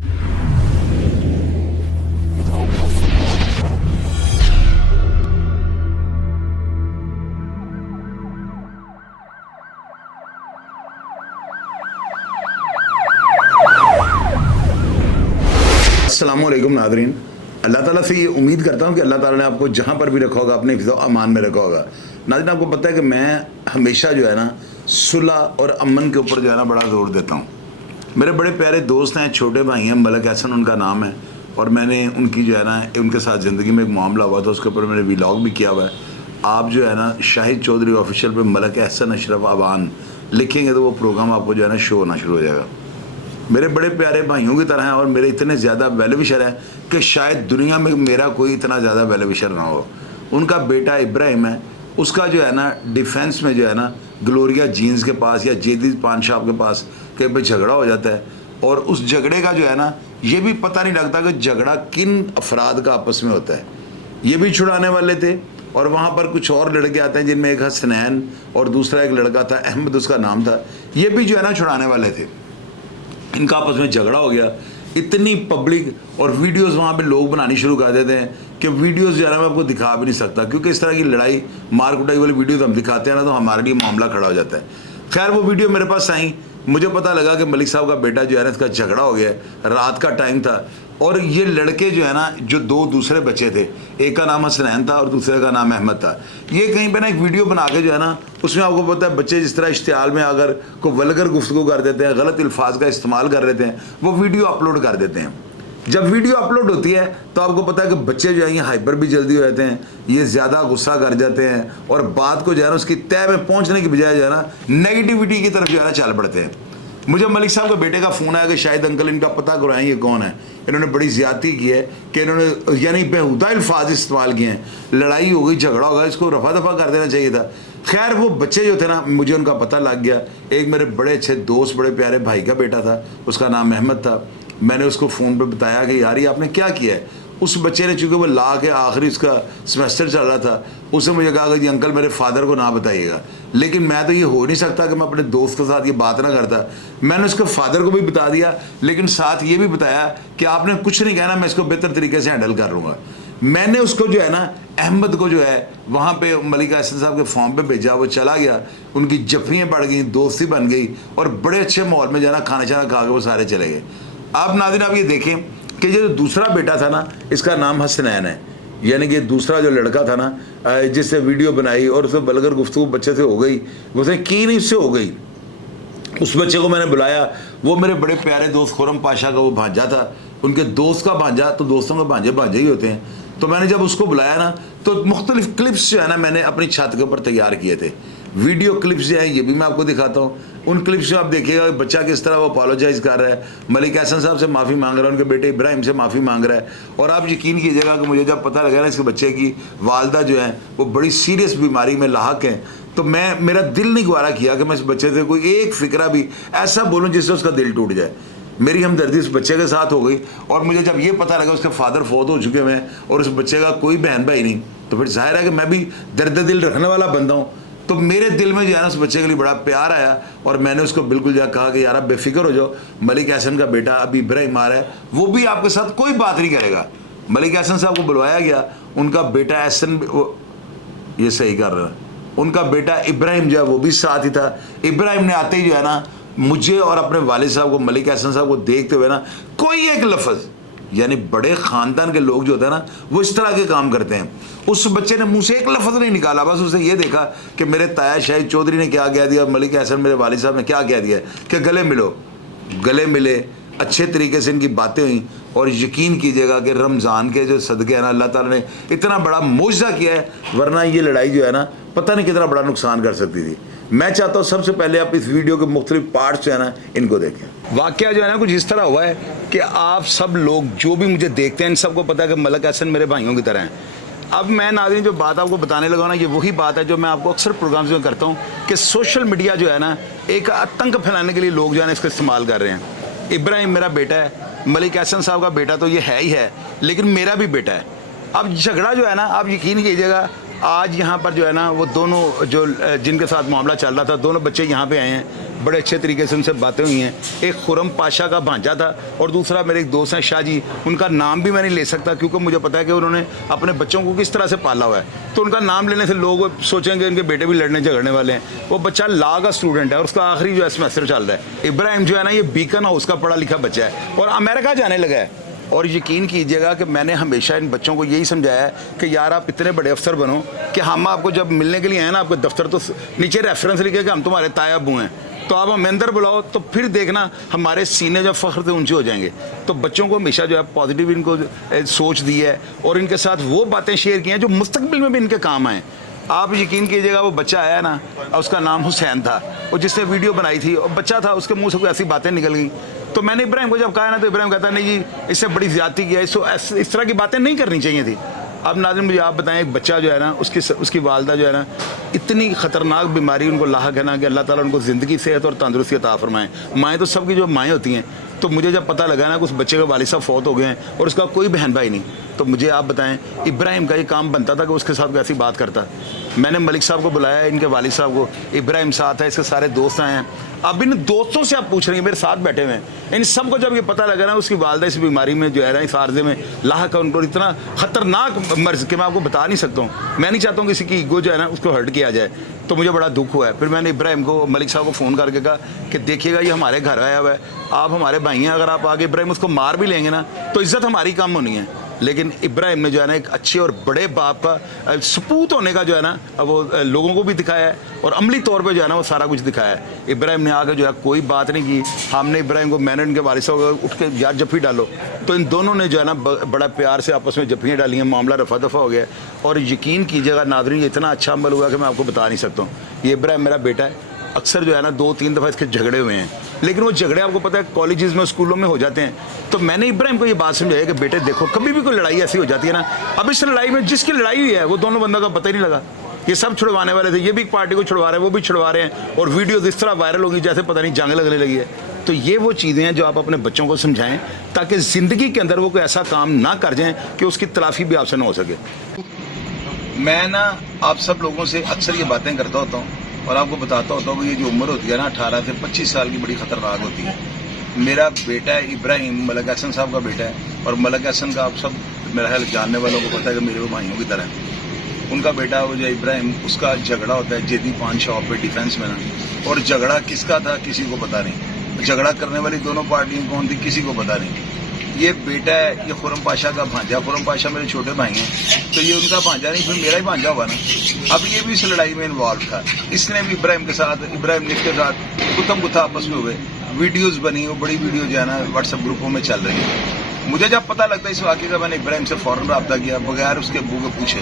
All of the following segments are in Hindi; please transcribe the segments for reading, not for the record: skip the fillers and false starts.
अस्सलामुअलैकुम नादरीन, अल्लाह ताला से ये उम्मीद करता हूँ कि अल्लाह ताला ने आपको जहाँ पर भी रखा होगा अपने हिफ्ज़ अमान में रखा होगा। नादरीन, आपको पता है कि मैं हमेशा जो है ना सुलह और अमन के ऊपर जो है ना बड़ा ज़ोर देता हूँ। मेरे बड़े प्यारे दोस्त हैं, छोटे भाई हैं, मलिक एहसन उनका नाम है, और मैंने उनकी जो है ना उनके साथ ज़िंदगी में एक मामला हुआ था, उसके ऊपर मैंने व्लॉग भी किया हुआ है। आप जो है ना शाहिद चौधरी ऑफिशियल पे मलिक एहसन अशरफ अवान लिखेंगे तो वो प्रोग्राम आपको जो है ना शो होना शुरू हो जाएगा। मेरे बड़े प्यारे भाइयों की तरह हैं और मेरे इतने ज़्यादा वेलविशर हैं कि शायद दुनिया में मेरा कोई इतना ज़्यादा वेलविशर ना हो। उनका बेटा इब्राहिम है, उसका जो है ना डिफेंस में जो है ना ग्लोरिया जीन्स के पास या जेदी पान शॉप के पास कहीं पे झगड़ा हो जाता है, और उस झगड़े का जो है ना ये भी पता नहीं लगता कि झगड़ा किन अफराद का आपस में होता है। ये भी छुड़ाने वाले थे, और वहाँ पर कुछ और लड़के आते हैं जिनमें एक हसनैन और दूसरा एक लड़का था, अहमद उसका नाम था। ये भी जो है ना छुड़ाने वाले थे। इनका आपस में झगड़ा हो गया, इतनी पब्लिक और वीडियोस वहाँ पे लोग बनानी शुरू कर देते हैं कि वीडियोस जो है ना मैं आपको दिखा भी नहीं सकता, क्योंकि इस तरह की लड़ाई मार कुटाई वाली वीडियो तो हम दिखाते हैं ना तो हमारे लिए मामला खड़ा हो जाता है। खैर वो वीडियो मेरे पास आई, मुझे पता लगा कि मलिक साहब का बेटा जो है ना इसका झगड़ा हो गया, रात का टाइम था, और ये लड़के जो है ना जो दो दूसरे बच्चे थे, एक का नाम हसनैन था और दूसरे का नाम अहमद था, ये कहीं पे ना एक वीडियो बना के जो है ना उसमें आपको पता है बच्चे जिस तरह इश्तिहाल में अगर को वल्गर गुफ्तगू कर देते हैं, गलत अल्फाज का इस्तेमाल कर देते हैं, वो वीडियो अपलोड कर देते हैं। जब वीडियो अपलोड होती है तो आपको पता है कि बच्चे जो है ये हाइपर भी जल्दी हो जाते हैं, ये ज़्यादा गुस्सा कर जाते हैं, और बात को जो है ना उसकी तय में पहुँचने की बजाय जो है ना नेगेटिविटी की तरफ जो है ना चल पड़ते हैं। मुझे मलिक साहब के बेटे का फ़ोन आया कि शायद अंकल इनका पता कराएं ये कौन है, इन्होंने बड़ी ज़्यादती की है कि इन्होंने यानी बेहुदा अल्फाज इस्तेमाल किए हैं, लड़ाई हो गई, झगड़ा होगा, इसको रफा दफा कर देना चाहिए था। खैर वो बच्चे जो थे ना मुझे उनका पता लग गया। एक मेरे बड़े अच्छे दोस्त, बड़े प्यारे भाई का बेटा था, उसका नाम अहमद था। मैंने उसको फ़ोन पर बताया कि यार ये आपने क्या किया है। उस बच्चे ने, चूँकि वो ला के आखिरी उसका सेमेस्टर चल रहा था, उसने मुझे कहा कि जी अंकल मेरे फादर को ना बताइएगा। लेकिन मैं तो ये हो नहीं सकता कि मैं अपने दोस्त के साथ ये बात ना करता। मैंने उसके फादर को भी बता दिया, लेकिन साथ ये भी बताया कि आपने कुछ नहीं कहना, मैं इसको बेहतर तरीके से हैंडल कर लूँगा। मैंने उसको जो है ना अहमद को जो है वहाँ पे मलिक एहसन साहब के फॉर्म पे भेजा, वो चला गया, उनकी जफियाँ बढ़ गई, दोस्ती बन गई, और बड़े अच्छे माहौल में जो है ना खाना छाना खा के वो सारे चले गए। आप नाज़रीन आप ये देखें कि जो दूसरा बेटा था ना इसका नाम हसनैन है, यानी कि दूसरा जो लड़का था ना जिससे वीडियो बनाई और उससे बलगर गुफ्तगू बच्चे से हो गई, उसने की नहीं, उससे हो गई। उस बच्चे को मैंने बुलाया, वो मेरे बड़े प्यारे दोस्त खुरम पाशा का वो भांजा था, उनके दोस्त का भांजा, तो दोस्तों के भांजे भांजे ही होते हैं। तो मैंने जब उसको बुलाया ना तो मुख्तलिफ क्लिप्स जो है ना मैंने अपनी छत के ऊपर तैयार किए थे, वीडियो क्लिप्स जो है ये भी मैं आपको दिखाता हूँ। उन क्लिप्स में आप देखिएगा कि बच्चा किस तरह वो अपोलोजाइज़ कर रहा है, मलिक एहसन साहब से माफ़ी मांग रहा है, उनके बेटे इब्राहिम से माफ़ी मांग रहा है। और आप यकीन कीजिएगा कि मुझे जब पता लगा ना इसके बच्चे की वालदा जो है वो बड़ी सीरियस बीमारी में लाहक हैं, तो मेरा दिल नहीं गवारा किया कि मैं इस बच्चे से कोई एक फ़िक्रा भी ऐसा बोलूँ जिससे उसका दिल टूट जाए। मेरी हमदर्दी उस बच्चे के साथ हो गई, और मुझे जब ये पता लगा उसके फादर फौत हो चुके हैं और उस बच्चे का कोई बहन भाई नहीं, तो फिर जाहिर है कि मैं भी दर्द दिल रखने वाला बंदा हूँ। तो मेरे दिल में जो है ना उस बच्चे के लिए बड़ा प्यार आया, और मैंने उसको बिल्कुल जो कहा कि यार आप बेफिक्र हो जाओ, मलिक एहसन का बेटा अभी इब्राहिम आ रहा है, वो भी आपके साथ कोई बात नहीं करेगा। मलिक एहसन साहब को बुलवाया गया, उनका बेटा एहसन ये सही कर रहा है, उनका बेटा इब्राहिम जो है वो भी साथ ही था। इब्राहिम ने आते ही जो है ना मुझे और अपने वालिद साहब को, मलिक एहसन साहब को देखते हुए ना कोई एक लफ्ज़, यानी बड़े ख़ानदान के लोग जो होते हैं ना वो इस तरह के काम करते हैं, उस बच्चे ने मुंह से एक लफ्ज़ नहीं निकाला, बस उसने ये देखा कि मेरे ताया शाहिद चौधरी ने क्या कह दिया, मलिक एहसन मेरे वालिद साहब ने क्या कह दिया कि गले मिलो। गले मिले, अच्छे तरीके से इनकी बातें हुई, और यकीन कीजिएगा कि रमज़ान के जो सदक़े हैं ना अल्लाह ताला ने इतना बड़ा मुआवजा किया है, वरना ये लड़ाई जो है ना पता नहीं कितना बड़ा नुकसान कर सकती थी। मैं चाहता हूँ सबसे पहले आप इस वीडियो के मुख्तलिफ पार्ट्स जो है ना इनको देखें। वाक़या जो है ना कुछ इस तरह हुआ है कि आप सब लोग जो भी मुझे देखते हैं इन सबको पता है कि मलिक एहसन मेरे भाइयों की तरह हैं। अब मैं नाज़रीन जो बात आपको बताने लगा ना, ये वही बात है जो मैं आपको अक्सर प्रोग्राम्स में करता हूँ कि सोशल मीडिया जो है ना एक आतंक फैलाने के लिए लोग जो है ना इसका इस्तेमाल कर रहे हैं। इब्राहिम मेरा बेटा है, मलिक एहसन साहब का बेटा तो ये है ही है, लेकिन मेरा भी बेटा है। अब झगड़ा जो है ना आप यकीन कीजिएगा आज यहाँ पर जो है ना वो दोनों जो जिनके साथ मामला चल रहा था, दोनों बच्चे यहाँ पे आए हैं, बड़े अच्छे तरीके से उनसे बातें हुई हैं। एक खुरम पाशा का भांजा था और दूसरा मेरे एक दोस्त हैं शाह जी, उनका नाम भी मैं नहीं ले सकता क्योंकि मुझे पता है कि उन्होंने अपने बच्चों को किस तरह से पाला हुआ है, तो उनका नाम लेने से लोग सोचेंगे इनके बेटे भी लड़ने झगड़ने वाले हैं। वो बच्चा लॉ का स्टूडेंट है और उसका आखिरी जो है सेमेस्टर चल रहा है। इब्राहिम जो है ना ये बीकन हाउस का पढ़ा लिखा बच्चा है और अमेरिका जाने लगा है। और यकीन कीजिएगा कि मैंने हमेशा इन बच्चों को यही समझाया है कि यार आप इतने बड़े अफसर बनो कि हम आपको जब मिलने के लिए आए ना, आपको दफ्तर तो नीचे रेफरेंस लिखे कि हम तुम्हारे ताया अबू हैं, तो आप हमें अंदर बुलाओ, तो फिर देखना हमारे सीने जब फ़ख्र से ऊंचे हो जाएंगे। तो बच्चों को हमेशा जो है पॉजिटिव इनको सोच दी है और इनके साथ वो बातें शेयर की हैं जो मुस्तकबिल में भी इनके काम आएँ। आप यकीन कीजिएगा वो बच्चा आया ना, उसका नाम हुसैन था, और जिसने वीडियो बनाई थी और बच्चा था, उसके मुंह से कोई ऐसी बातें निकल गई। तो मैंने इब्राहिम को जब कहा ना, तो इब्राहिम कहता नहीं जी इससे बड़ी ज़्यादती किया, इसको इस तरह की बातें नहीं करनी चाहिए थी। अब नाज़रीन मुझे आप बताएं, एक बच्चा जो है ना, उसकी वालदा जो है ना, इतनी ख़तरनाक बीमारी उनको लाहक है ना कि अल्लाह ताला उनको ज़िंदगी, सेहत और तंदुरुस्ती अता फरमाएं। माएँ तो सबकी जो माएँ होती हैं, तो मुझे जब पता लगा ना कि उस बच्चे के वालिद साहब फौत हो गए हैं और उसका कोई बहन भाई नहीं, तो मुझे आप बताएं इब्राहिम का ये काम बनता था कि उसके साथ कैसी बात करता। मैंने मलिक साहब को बुलाया, इनके वालिद साहब को, इब्राहिम साथ है, इसके सारे दोस्त आए हैं। अब इन दोस्तों से आप पूछ रहे हैं, मेरे साथ बैठे हुए हैं, इन सबको जब ये पता लगा ना उसकी वालदा इस बीमारी में जो है ना, इस आर्जे में लाहक है, उनको इतना ख़तरनाक मर्ज़ कि मैं आपको बता नहीं सकता हूँ। मैं नहीं चाहता हूँ किसी की ईगो जो है ना उसको हर्ट किया जाए, तो मुझे बड़ा दुख हुआ है। फिर मैंने इब्राहिम को, मलिक साहब को फ़ोन करके कहा कि देखिएगा ये हमारे घर आया हुआ है, आप हमारे भाई हैं, अगर आप आगे इब्राहिम उसको मार भी लेंगे ना तो इज़्ज़त हमारी कम होनी है। लेकिन इब्राहिम ने जो है ना एक अच्छे और बड़े बाप का सपूत होने का जो है ना वो लोगों को भी दिखाया है और अमली तौर पे जो है ना वो सारा कुछ दिखाया है। इब्राहिम ने आगे जो है कोई बात नहीं की, हमने इब्राहिम को, मैंने इनके वालिद साहब को उठ के यार जफ्फी डालो, तो इन दोनों ने जो है ना बड़ा प्यार से आपस में जफ्फियाँ डाली हैं, मामला रफा दफ़ा हो गया। और यकीन कीजिएगा नाज़रीन, इतना अच्छा अमल हुआ कि मैं आपको बता नहीं सकता हूँ। ये इब्राहिम मेरा बेटा है, अक्सर जो है ना 2-3 दफ़ा इसके झगड़े हुए हैं, लेकिन वो झगड़े आपको पता है कॉलेजेस में, स्कूलों में हो जाते हैं। तो मैंने इब्राहिम को ये बात समझाई कि बेटे देखो, कभी भी कोई लड़ाई ऐसी हो जाती है ना, अब इस लड़ाई में जिसकी लड़ाई हुई है वो दोनों बंदों का पता ही नहीं लगा। ये सब छुड़वाने वाले थे, ये भी एक पार्टी को छुड़वा रहे हैं, वो भी छुड़वा रहे हैं, और वीडियोज़ इस तरह वायरल होगी जैसे पता नहीं जंग लगने लगी है। तो ये वो चीज़ें हैं जो आप अपने बच्चों को समझाएं ताकि ज़िंदगी के अंदर वो कोई ऐसा काम ना कर जाएँ कि उसकी तलाफ़ी भी आपसे ना हो सके। मैं ना आप सब लोगों से अक्सर ये बातें करता होता हूँ और आपको बताता होता हूँ कि ये जो उम्र होती है ना 18 से 25 साल की, बड़ी ख़तरनाक होती है। मेरा बेटा है इब्राहिम, मलक हसन साहब का बेटा है, और मलक हसन का आप सब मेरा ख्याल जानने वालों को पता है कि मेरे वो भाइयों की तरह है। उनका बेटा वो जो इब्राहिम, उसका झगड़ा होता है जेदी पान शॉप पे डिफेंस में ना, और झगड़ा किसका था किसी को पता नहीं, झगड़ा करने वाली दोनों पार्टियां कौन थी किसी को पता नहीं। ये बेटा है, ये खुरम पाशा का भांजा, खुरम पाशा मेरे छोटे भाई हैं, तो ये उनका भांजा नहीं, फिर मेरा ही भांजा हुआ ना। अब ये भी इस लड़ाई में इन्वॉल्व था, इसने भी इब्राहिम के साथ, इब्राहिम ने इसके साथ गुत्थम गुत्था आपस में हुए, वीडियोस बनी, वो बड़ी वीडियो जो है ना व्हाट्सएप ग्रुपों में चल रही है। मुझे जब पता लगता है इस वाक़े का, मैंने इब्राहिम से फ़ौरन रब्ता किया बगैर उसके अब्बू के पूछे।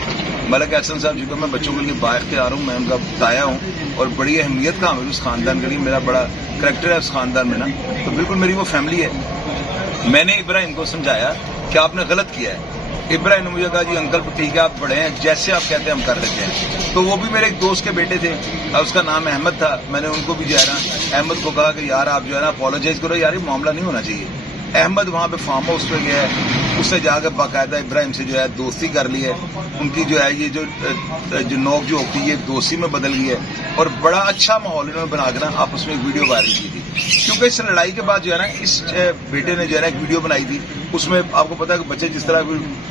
मलक हसन साहब, जिनको मैं बच्चों के लिए बाइख्तियार हूँ, मैं उनका बताया हूँ और बड़ी अहमियत का हमें उस खानदान के लिए, मेरा बड़ा करैक्टर है उस खानदान में ना, तो बिल्कुल मेरी वो फैमिली है। मैंने इब्राहिम को समझाया कि आपने गलत किया है। इब्राहिम ने मुझे कहा जी अंकल ठीक है, आप बड़े हैं, जैसे आप कहते हैं हम कर लेते हैं। तो वो भी मेरे एक दोस्त के बेटे थे, उसका नाम अहमद था। मैंने उनको भी जो है ना, अहमद को कहा कि यार आप जो है ना अपोलोजाइज करो, यार ये मामला नहीं होना चाहिए। अहमद वहाँ पे फार्म हाउस पे गया है, उससे जाकर बाकायदा इब्राहिम से जो है दोस्ती कर ली है। उनकी जो है ये जो नोक जो होती है ये दोस्ती में बदल गई है, और बड़ा अच्छा माहौल इन्होंने बनाकर ना आपस में एक वीडियो वायरल की थी। क्योंकि इस लड़ाई के बाद जो है ना, इस बेटे ने जो है ना एक वीडियो बनाई थी, उसमें आपको पता है कि बच्चे जिस तरह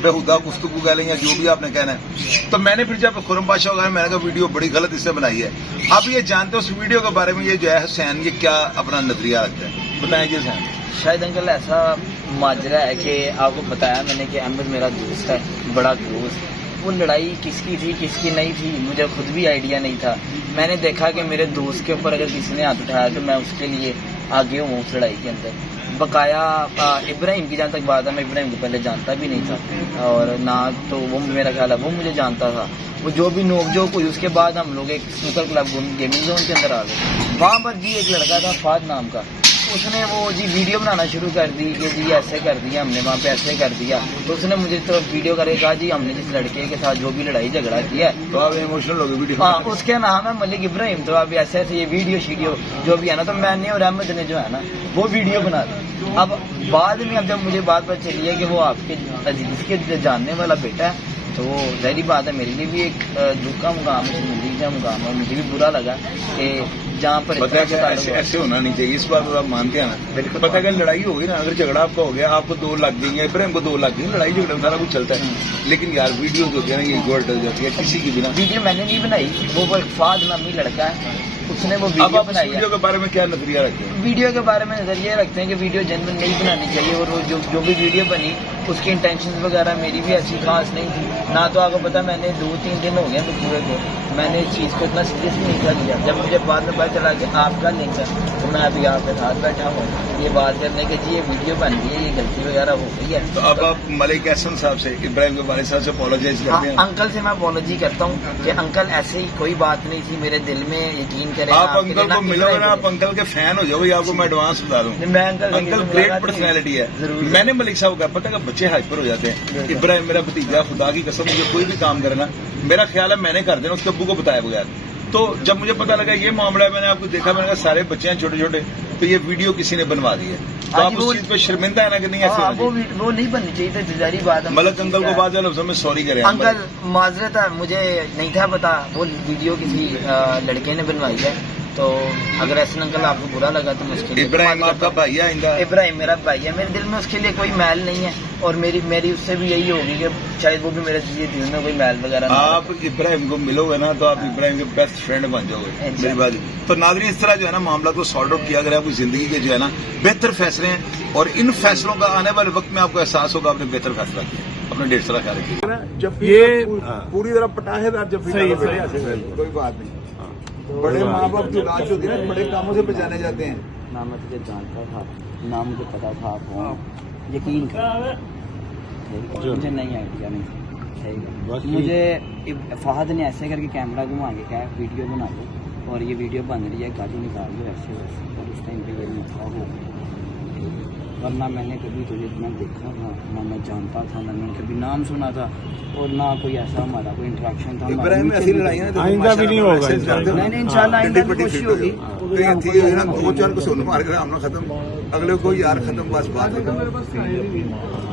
बेहुदा गुफ्तगू कह लें या जो भी आपने कहना है, तो मैंने फिर जब खुरम पाशा वगैरह, मैंने कहा वीडियो बड़ी गलत इससे बनाई है। आप ये जानते हो उस वीडियो के बारे में, ये जो है हुसैन ये क्या अपना नजरिया रखता है, बताएंगे हुसैन? शायद अंकल ऐसा माजरा है कि आपको बताया मैंने कि अहमद मेरा दोस्त है, बड़ा दोस्त। वो लड़ाई किसकी थी किसकी नहीं थी मुझे खुद भी आइडिया नहीं था। मैंने देखा कि मेरे दोस्त के ऊपर अगर किसी ने हाथ उठाया तो मैं उसके लिए आगे हूँ उस लड़ाई के अंदर। बकाया इब्राहिम की जहाँ तक बात है, मैं इब्राहिम को पहले जानता भी नहीं था और ना तो वो मेरा ख्याल है वो मुझे जानता था। वो जो भी नोकझोंक हुई उसके बाद हम लोग एक स्नूकर क्लब गेमिंग जोन के अंदर आ गए। वहाँ पर जी एक लड़का था फाद नाम का, उसने वो जी वीडियो बनाना शुरू कर दी कि जी ऐसे कर दिया हमने, वहाँ पे ऐसे कर दिया। तो उसने मुझे तरफ वीडियो करके कहा जी हमने जिस लड़के के साथ जो भी लड़ाई झगड़ा किया है, तो आप इमोशनल हो गए वीडियो? हाँ, उसका नाम है मलिक इब्राहिम। तो अब ऐसे ऐसे ये वीडियो शीडियो जो भी है ना, तो मैंने और अहमद ने जो है ना वो वीडियो बना दी। अब बाद में अब जब मुझे बात पता चली है कि वो आपके अजीज के जानने वाला बेटा है, तो ज़ाहिर बात है मेरे लिए भी एक दुख का मुकाम है, शर्मिंदगी का मुकाम है। मुझे भी बुरा लगा कि जहाँ पर पता है कि ऐसे होना नहीं चाहिए, इस बात को आप मानते हैं ना। बिल्कुल। पता है कि लड़ाई होगी ना, अगर झगड़ा आपका हो गया, आपको 2 लग गई है, इब्राहिम को 2 लग गई, लड़ाई झगड़ा में सारा कुछ चलता है। लेकिन यार वीडियो जो होती है ना, ये गोल डल जाती है किसी की बिना। वीडियो मैंने नहीं बनाई, वो एक फाद नामी लड़का है, उसने वो अब वीडियो आप इस बनाई वीडियो है। के बारे में क्या नजरिया रखते हैं? वीडियो के बारे में नजरिए रखते हैं कि वीडियो जेन्युइन नहीं बनानी चाहिए, और वो जो भी वीडियो बनी उसकी इंटेंशन वगैरह मेरी भी ऐसी खास नहीं थी ना। तो आपको पता, मैंने 2-3 दिन हो गए तो पूरे को मैंने इस चीज़ को इतना सीरियस नहीं कर लिया। जब मुझे बाद में पता चला कि आपका लिंक है, तो मैं अभी आपके साथ बैठा हूँ ये बात करने के, जी ये वीडियो बन गई है, ये गलती वगैरह हो गई है। तो अब आप मलिक एहसन साहब से, इब्राहिम के वालिद साहब से अपोलोजाइज हाँ, करते हैं? अंकल से मैं अपॉलोजी करता हूँ कि अंकल ऐसे ही कोई बात नहीं थी, मेरे दिल में यकीन करें। आप अंकल को मिलोगे ना, आप अंकल के फैन हो जाओगे, आपको मैं एडवांस बता दूं। मैं अंकल ग्रेट पर्सनैलिटी है। मैंने मलिक साहब का पता है, बच्चे हाइपर हो जाते हैं। इब्राहिम मेरा भतीजा, खुदा की कसम, मुझे कोई भी काम करे ना, मेरा ख्याल है मैंने कर देना उसके अब्बू को बताया बगैर। तो जब मुझे पता लगा ये मामला है, मैंने आपको देखा, मैंने कहा सारे बच्चे हैं छोटे छोटे, तो ये वीडियो किसी ने बनवा दी है। तो आप उस चीज पे शर्मिंदा है ना कि नहीं ऐसे होना चाहिए? वो नहीं बननी चाहिए थी, जारी बात है। मलिक अंकल को बाद वाले में सॉरी करें अंकल, माजरत है, मुझे नहीं था पता वो वीडियो किसी लड़के ने बनवाई है। तो अगर ऐसे अंकल आपको बुरा लगा तो मुझके लिए इब्राहिम आपका भाई है? इब्राहिम मेरा भाई है, मेरे दिल में उसके लिए कोई मैल नहीं है, और मेरी उससे भी यही होगी कि शायद वो भी मेरे दिल में कोई मैल वगैरह। आप इब्राहिम को मिलोगे ना तो आप इब्राहिम के बेस्ट फ्रेंड बन जाओगे, मेरी बात। तो नाज़रीन, इस तरह जो है ना मामला को सॉर्ट आउट किया, अगर आपकी जिंदगी के जो है ना बेहतर फैसले हैं, और इन फैसलों का आने वाले वक्त में आपको एहसास होगा आपने बेहतर फैसला किया। अपना 150 ख्याल रखिए। जब ये पूरी तरह पटाखेदार जब कोई बात नहीं। बड़े माँ बाप की औलाद जो होती है ना, बड़े कामों से बचाने जाते हैं। ना मैं तुझे जानता था, ना मुझे पता था आप कौन, यकीन कर, मुझे नहीं आइडिया नहीं था। मुझे फहद ने ऐसे करके कैमरा घुमा के कहा वीडियो बना लो, और ये वीडियो बन रही है, गाड़ी निकाल लो ऐसे वैसे, और उस टाइम पे ये मसला हो गया। वरना मैंने कभी तुझे इतना देखा था ना, मैं जानता था ना, मैंने कभी नाम सुना था, और ना कोई ऐसा हमारा कोई इंटरेक्शन था। इब्राहिम ऐसी लड़ाइयाँ आइंदा भी नहीं होगा। नहीं, इंशाल्लाह आइंदा भी कोशिश होगी। 2-4 को सोन मार कर हमने खत्म, अगले को यार खत्म, बस बात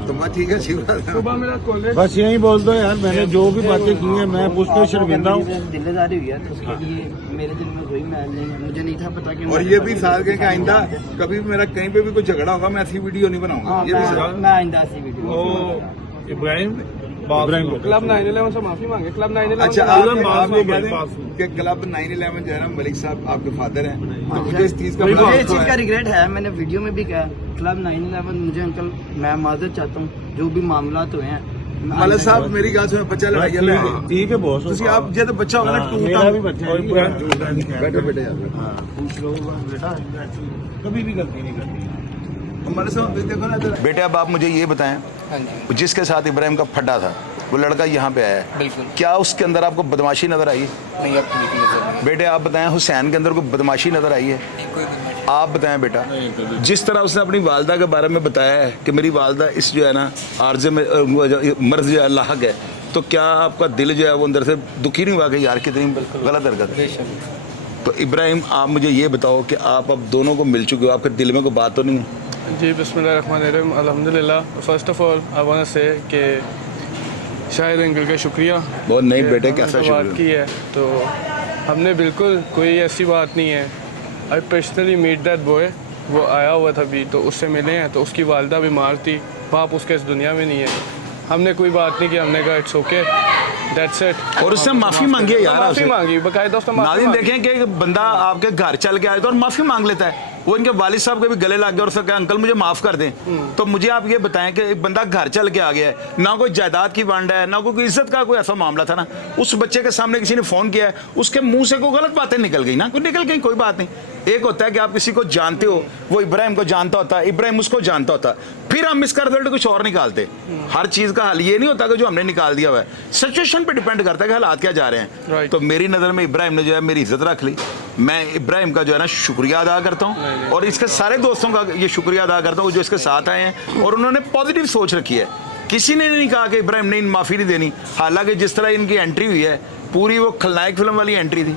तो मैं ठीक है। बस यही बोल दो यार, मैंने जो भी बातें की हैं मैं पूछ के शर्मिंदा हूँ। दिलदारी हुई है तो उसके लिए मेरे दिल में कोई मैल नहीं है, मुझे नहीं था पता कि और ये भी साथ के आइंदा कभी भी मेरा कहीं पे भी कोई झगड़ा होगा, मैं ऐसी वीडियो नहीं बनाऊंगा। ये भी साथ मैं आइंदा ऐसी वीडियो इब्राहिम क्लब 911 से माफी मांगे। क्लब 911 अच्छा, आप ये कह रहे हैं कि क्लब 911 जो है ना, मलिक साहब आपके फादर हैं, तो मुझे इस चीज का मुझे इस चीज का रिग्रेट है। मैंने वीडियो में भी कहा क्लब 911, मुझे अंकल मैं माजरत चाहता हूँ, जो भी मामला हुए हैं। मलिक साहब मेरी गल सुनो, बच्चा लड़ाई वाला है, ठीक है बॉस। ਤੁਸੀਂ ਆਪ ਜਦ ਬੱਚਾ ਹੋਗਾ ਨਾ मेरा भी बच्चा है। बैठो बेटे यार। पूछ लो बेटा, कभी भी गलती नहीं करती। मलिक साहब देखो ना इधर। बेटे, अब आप मुझे ये बताएं, हाँ जी, जिसके साथ इब्राहिम का फड्डा था, वो लड़का यहाँ पे आया है, बिल्कुल क्या उसके अंदर आपको बदमाशी नजर आई? नहीं, अब बिल्कुल नजर बेटे आप बताएं, हुसैन के अंदर कोई बदमाशी नजर आई है? आप बताएं बेटा, जिस तरह उसने अपनी वालदा के बारे में बताया है कि मेरी वालदा इस जो है ना आर्जे में मर्ज जो है लाहक है, तो क्या आपका दिल जो है वो अंदर से दुखी नहीं हुआ कि यार कितनी गलत हरकत है? तो इब्राहिम, आप मुझे ये बताओ कि आप अब दोनों को मिल चुके हो, आपके दिल में कोई बात तो नहीं है? जी, बिस्मिल्लाहिर्रहमानिर्रहीम, अल्हम्दुलिल्लाह। First of all I want to say कि शायद अंकल का शुक्रिया। बहुत नहीं बेटे, कैसा बात शुक्रिया? की है तो हमने बिल्कुल कोई ऐसी बात नहीं है। I personally meet that boy, वो आया हुआ था अभी, तो उससे मिले हैं, तो उसकी वालदा बीमार थी, बाप उसके इस दुनिया में नहीं है। हमने कोई बात नहीं की, हमने कहा इट्स ओके, दैट्स इट। और उससे माफी मांगी है यार, माफी मांगी, बकायदा उसने माफी नाज़रीन मांगी। देखें कि एक बंदा आपके घर चल के आए तो और माफी मांग लेता है। वो इनके वालिद साहब के भी गले लग गए और उसने कहा अंकल मुझे माफ कर दें। तो मुझे आप ये बताएं कि एक बंदा घर चल के आ गया है, ना कोई जायदाद की वंड है, ना कोई इज्जत का कोई ऐसा मामला था ना, उस बच्चे के सामने किसी ने फोन किया है, उसके मुंह से कोई गलत बातें निकल गई ना, कोई निकल गई, कोई बात नहीं। एक होता है कि आप किसी को जानते हो, वो इब्राहिम को जानता होता है, इब्राहिम उसको जानता होता है, फिर हम इसका रिजल्ट कुछ और निकालते। हर चीज का हल ये नहीं होता कि जो हमने निकाल दिया हुआ है, सिचुएशन पे डिपेंड करता है कि हालात क्या जा रहे हैं। Right. तो मेरी नज़र में इब्राहिम ने जो है मेरी इज्जत रख ली, मैं इब्राहिम का जो है ना शुक्रिया अदा करता हूँ, और इसके सारे दोस्तों का ये शुक्रिया अदा करता हूँ जो इसके साथ आए हैं और उन्होंने पॉजिटिव सोच रखी है। किसी ने नहीं कहा कि इब्राहिम ने माफ़ी नहीं देनी, हालांकि जिस तरह इनकी एंट्री हुई है पूरी वो खलनायक फिल्म वाली एंट्री थी,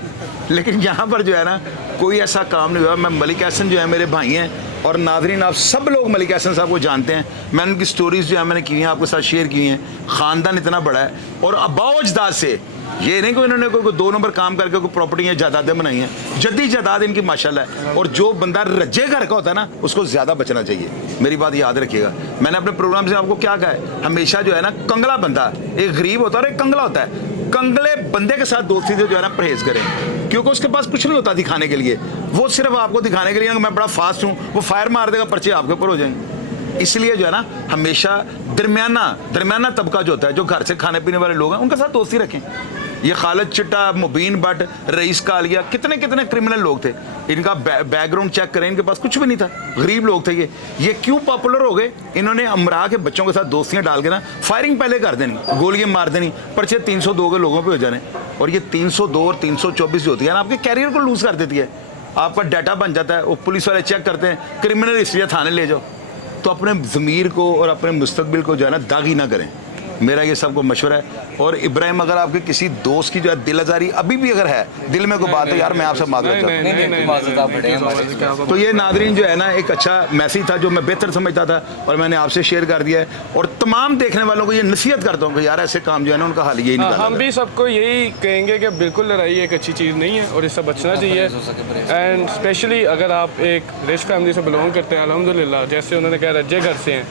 लेकिन यहाँ पर जो है ना कोई ऐसा काम नहीं हुआ। मैं मलिक अहसन जो है मेरे भाई हैं, और नाज़रीन आप सब लोग मलिक अहसन साहब को जानते हैं। मैंने उनकी स्टोरीज़ जो है मैंने की हैं, आपके साथ शेयर की हैं। ख़ानदान इतना बड़ा है, और अबाओ अजदाद से ये नहीं कि इन्होंने कोई 2 नंबर काम करके कोई प्रॉपर्टी या जायदादें बनाई हैं। जद्दी जायदाद इनकी माशाल्लाह है। और जो बंदा रज्जे घर का होता है ना, उसको ज़्यादा बचना चाहिए, मेरी बात याद रखिएगा। मैंने अपने प्रोग्राम से आपको क्या कहा है, हमेशा जो है ना कंगला बंदा, एक गरीब होता है और एक कंगला होता है। कंगले बंदे के साथ दोस्ती से जो है ना परहेज करें, क्योंकि उसके पास कुछ नहीं होता दिखाने के लिए। वो सिर्फ आपको दिखाने के लिए कि मैं बड़ा फास्ट हूँ, वो फायर मार देगा, पर्चे आपके ऊपर हो जाएंगे। इसलिए जो है ना हमेशा दरमियाना तबका जो होता है, जो घर से खाने पीने वाले लोग हैं, उनके साथ दोस्ती रखें। ये खालिद चिट्टा, मुबीन भट्ट, रईस कालिया, कितने कितने क्रिमिनल लोग थे। इनका बैकग्राउंड चेक करें, इनके पास कुछ भी नहीं था, गरीब लोग थे ये क्यों पॉपुलर हो गए? इन्होंने अमरा के बच्चों के साथ दोस्तियां डाल के ना फायरिंग पहले कर देनी, गोलियां मार देनी, पर्चे 302 के लोगों पे हो जाने। और ये 302 और 324 जो होती है ना, आपके कैरियर को लूज कर देती है। आपका डाटा बन जाता है, वो पुलिस वाले चेक करते हैं, क्रिमिनल हिस्ट्री थाने ले जाओ। तो अपने ज़मीर को और अपने मुस्तकबिल को जो है ना दागी ना करें, मेरा ये सबको मशवरा है। और इब्राहिम, अगर आपके किसी दोस्त की जो है दिल आज़ारी अभी भी अगर है, दिल में कोई बात है यार, मैं आपसे माजरत चाहता हूँ। तो ये नादरीन जो है ना, एक अच्छा मैसेज था जो मैं बेहतर समझता था, और मैंने आपसे शेयर कर दिया है। और तमाम देखने वालों को ये नसीहत करता हूँ कि यार ऐसे काम जो है ना, उनका हल यही निकाला। हम भी सबको यही कहेंगे कि बिल्कुल लड़ाई एक अच्छी चीज़ नहीं है और इससे बचना चाहिए। एंड स्पेशली अगर आप एक रिच फैमिली से बिलोंग करते हैं, अल्हम्दुलिल्लाह, जैसे उन्होंने कहा रज्जे घर से हैं,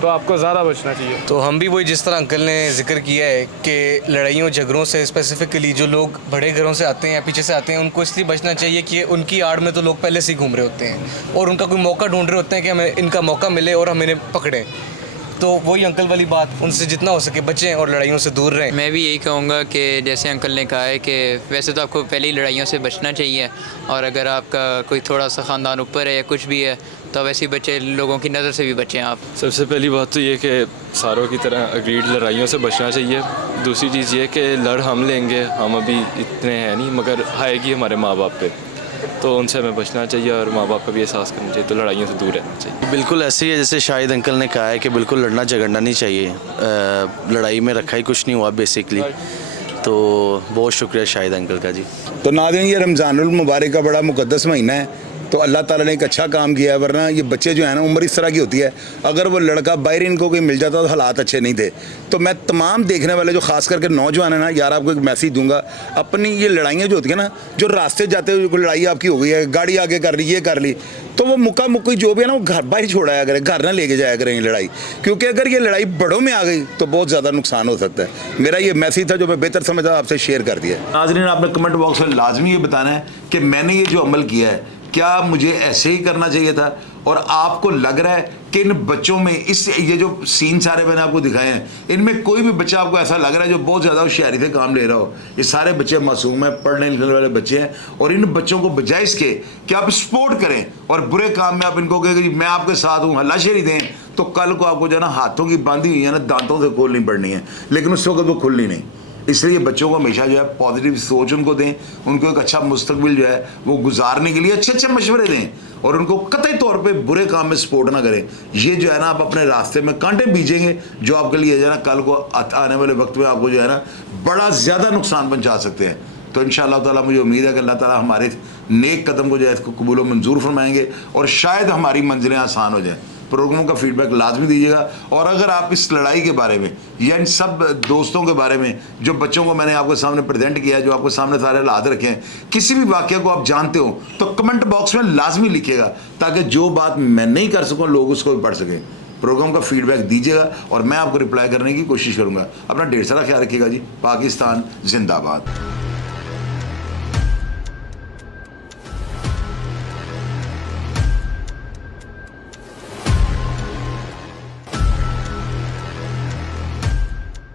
तो आपको ज़्यादा बचना चाहिए। तो हम भी वही, जिस तरह अंकल ने जिक्र किया है कि लड़ाइयों झगड़ों से स्पेसिफिकली जो लोग बड़े घरों से आते हैं या पीछे से आते हैं, उनको इसलिए बचना चाहिए कि उनकी आड़ में तो लोग पहले से ही घूम रहे होते हैं और उनका कोई मौका ढूंढ रहे होते हैं कि हमें इनका मौका मिले और हम इन्हें पकड़ें। तो वही अंकल वाली बात, उनसे जितना हो सके बचें और लड़ाइयों से दूर रहें। मैं भी यही कहूँगा कि जैसे अंकल ने कहा है कि वैसे तो आपको पहले ही लड़ाइयों से बचना चाहिए, और अगर आपका कोई थोड़ा सा ख़ानदान ऊपर है या कुछ भी है, तो वैसे ही बच्चे, लोगों की नज़र से भी बचें आप। सबसे पहली बात तो ये कि सारों की तरह अग्रीड लड़ाइयों से बचना चाहिए। दूसरी चीज़ ये कि लड़ हम लेंगे, हम अभी इतने हैं नहीं, मगर आएगी हमारे माँ बाप पे, तो उनसे हमें बचना चाहिए और माँ बाप का भी एहसास करना चाहिए, तो लड़ाइयों से दूर रहना चाहिए। बिल्कुल ऐसे ही है जैसे शाहिद अंकल ने कहा है कि बिल्कुल लड़ना झगड़ना नहीं चाहिए। लड़ाई में रखा ही कुछ नहीं हुआ बेसिकली। तो बहुत शुक्रिया शाहिद अंकल का जी। तो नाज़रीन, ये रमज़ानुल मुबारक का बड़ा मुक़द्दस महीना है, तो अल्लाह ताला ने एक अच्छा काम किया है। वरना ये बच्चे जो है ना, उम्र इस तरह की होती है, अगर वो लड़का बाहर इनको कोई मिल जाता तो हालात अच्छे नहीं थे। तो मैं तमाम देखने वाले जो ख़ास करके नौजवान है ना यार, आपको एक मैसेज दूंगा, अपनी ये लड़ाइयाँ जो होती है ना, जो रास्ते जाते हुए कोई लड़ाई आपकी हो गई है, गाड़ी आगे कर ली, ये कर ली, तो वो मुक्का मुक्की जो भी है ना, वो घर बाहर छोड़ाया करें, घर ना लेके जाया करें ये लड़ाई। क्योंकि अगर ये लड़ाई बड़ों में आ गई तो बहुत ज़्यादा नुकसान हो सकता है। मेरा ये मैसेज था जो मैं बेहतर समझा, आपसे शेयर कर दिया। नाज़रीन, आपने कमेंट बॉक्स में लाजमी ये बताना है कि मैंने ये जो अमल किया है, क्या मुझे ऐसे ही करना चाहिए था? और आपको लग रहा है कि इन बच्चों में ये जो सीन सारे मैंने आपको दिखाए हैं, इनमें कोई भी बच्चा आपको ऐसा लग रहा है जो बहुत ज़्यादा होशियारी से काम ले रहा हो? ये सारे बच्चे मासूम हैं, पढ़ने लिखने वाले बच्चे हैं, और इन बच्चों को बजाय इसके कि आप सपोर्ट करें और बुरे काम में आप इनको कहें कि मैं आपके साथ हूँ, हल्लाशेरी दें, तो कल को आपको जो है ना हाथों की बांधी हुई है ना, दांतों से खोलनी पड़नी है, लेकिन उस वक्त वो खुलनी नहीं। इसलिए बच्चों को हमेशा जो है पॉजिटिव सोच उनको दें, उनको एक अच्छा मुस्तकबिल जो है वो गुजारने के लिए अच्छे अच्छे मशवरे दें, और उनको कतई तौर पे बुरे काम में सपोर्ट ना करें। ये जो है ना, आप अपने रास्ते में कांटे बीजेंगे जो आपके लिए जो है ना कल को आने वाले वक्त में आपको जो है ना बड़ा ज़्यादा नुकसान पहुँचा सकते हैं। तो इंशाअल्लाह ताला मुझे उम्मीद है कि अल्लाह ताला हमारे नेक कदम को जो है इसको कबूल मंजूर फरमाएंगे, और शायद हमारी मंजिलें आसान हो जाएँ। प्रोग्राम का फीडबैक लाजमी दीजिएगा, और अगर आप इस लड़ाई के बारे में या इन सब दोस्तों के बारे में, जो बच्चों को मैंने आपके सामने प्रेजेंट किया है, जो आपके सामने सारे हालात रखे हैं, किसी भी वाक़या को आप जानते हो तो कमेंट बॉक्स में लाजमी लिखिएगा, ताकि जो बात मैं नहीं कर सकूँ लोग उसको भी पढ़ सकें। प्रोग्राम का फीडबैक दीजिएगा और मैं आपको रिप्लाई करने की कोशिश करूँगा। अपना ढेर सारा ख्याल रखिएगा जी। पाकिस्तान जिंदाबाद।